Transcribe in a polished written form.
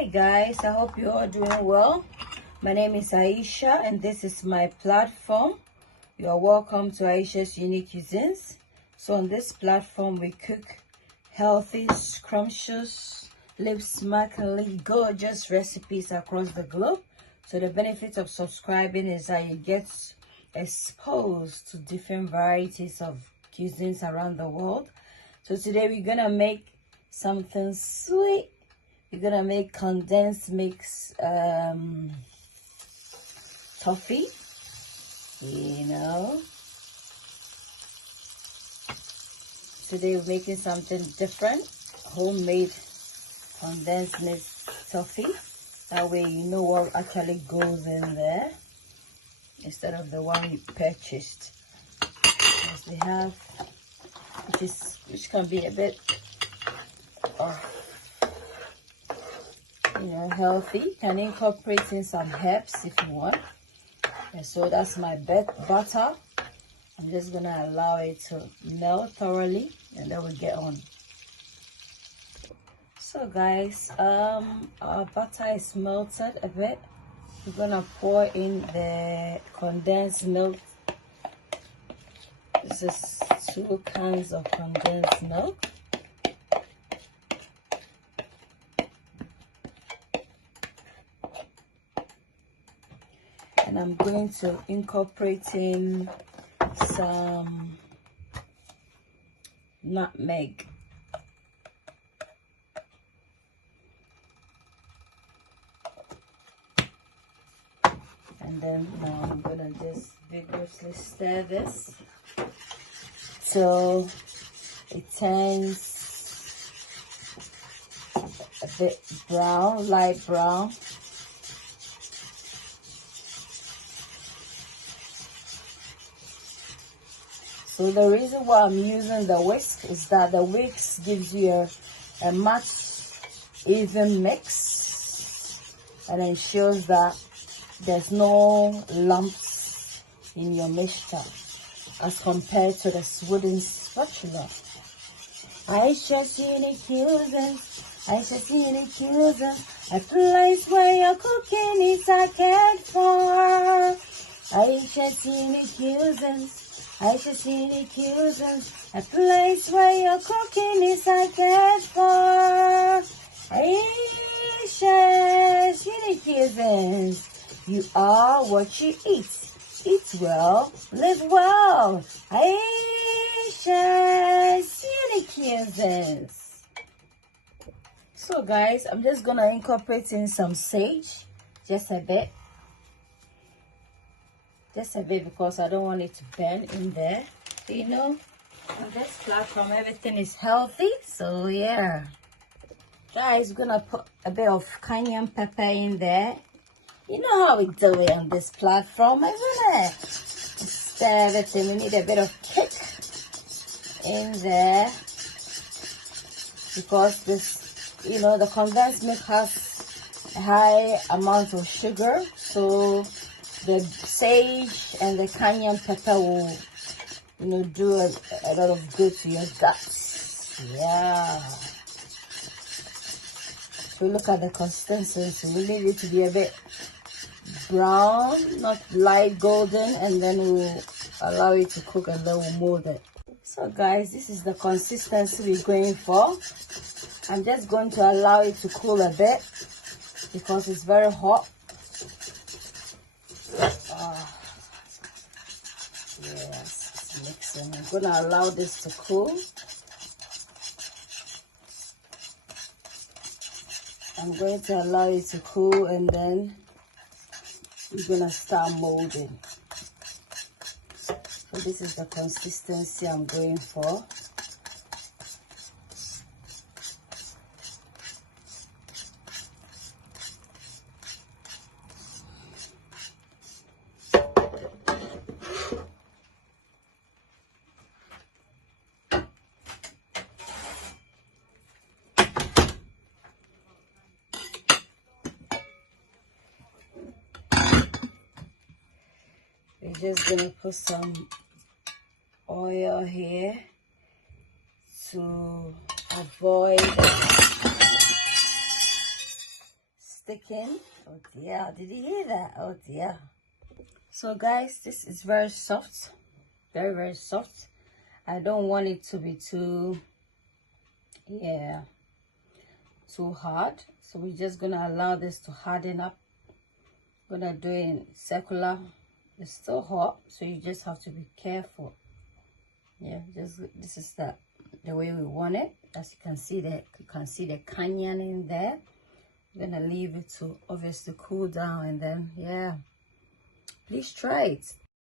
Hi guys, I hope you're all doing well. My name is Ayesha and this is my platform. You are welcome to Ayesha's Unique Cuisines. So on this platform we cook healthy, scrumptious, lip-smackingly gorgeous recipes across the globe. So the benefit of subscribing is that you get exposed to different varieties of cuisines around the world. So today we're gonna make something sweet. We're gonna make condensed mix toffee, you know. Today we're making something different, homemade condensed mix toffee. That way you know what actually goes in there instead of the one you purchased. As we have, which can be a bit healthy. You can incorporate in some herbs if you want. And so that's my butter. I'm just gonna allow it to melt thoroughly and then we'll get on. So guys, our butter is melted a bit. We're gonna pour in the condensed milk. This is 2 cans of condensed milk. And I'm going to incorporate in some nutmeg. And then now I'm gonna just vigorously stir this till it turns a bit brown, light brown. So the reason why I'm using the whisk is that the whisk gives you a much even mix and ensures that there's no lumps in your mixture as compared to the wooden spatula. Ayesha's Unique Cuisines, Ayesha's Unique Cuisines, a place where your cooking is cared for. Ayesha's Unique Cuisines, Ayesha's Unique Cuisines, a place where your cooking is cared for. Ayesha's Unique Cuisines, you are what you eat. Eat well, live well. Ayesha's Unique Cuisines. So guys, I'm just gonna incorporate in some sage, just a bit. Just a bit because I don't want it to burn in there. You know, on this platform everything is healthy, so yeah. Guys, we're gonna put a bit of cayenne pepper in there. You know how we do it on this platform, isn't it? Stir everything. We need a bit of kick in there because this, you know, the condensed milk has a high amount of sugar, so the sage and the cayenne pepper will, you know, do a lot of good to your guts. Yeah. So look at the consistency. We need it to be a bit brown, not light golden, and then we'll allow it to cook and then we'll mold it. So guys, this is the consistency we're going for. I'm just going to allow it to cool a bit because it's very hot. Yes, it's mixing. I'm going to allow this to cool. I'm going to allow it to cool and then we're going to start molding. So this is the consistency I'm going for. We're just gonna put some oil here to avoid sticking. Oh dear, did you hear that? Oh dear. So guys, this is very soft, very soft. I don't want it to be too hard, so we're just gonna allow this to harden up. Gonna do it in circular. It's still hot, so you just have to be careful. Yeah, just this is the way we want it. As you can see, the canyon in there. I'm gonna leave it to obviously cool down, and then yeah, please try it.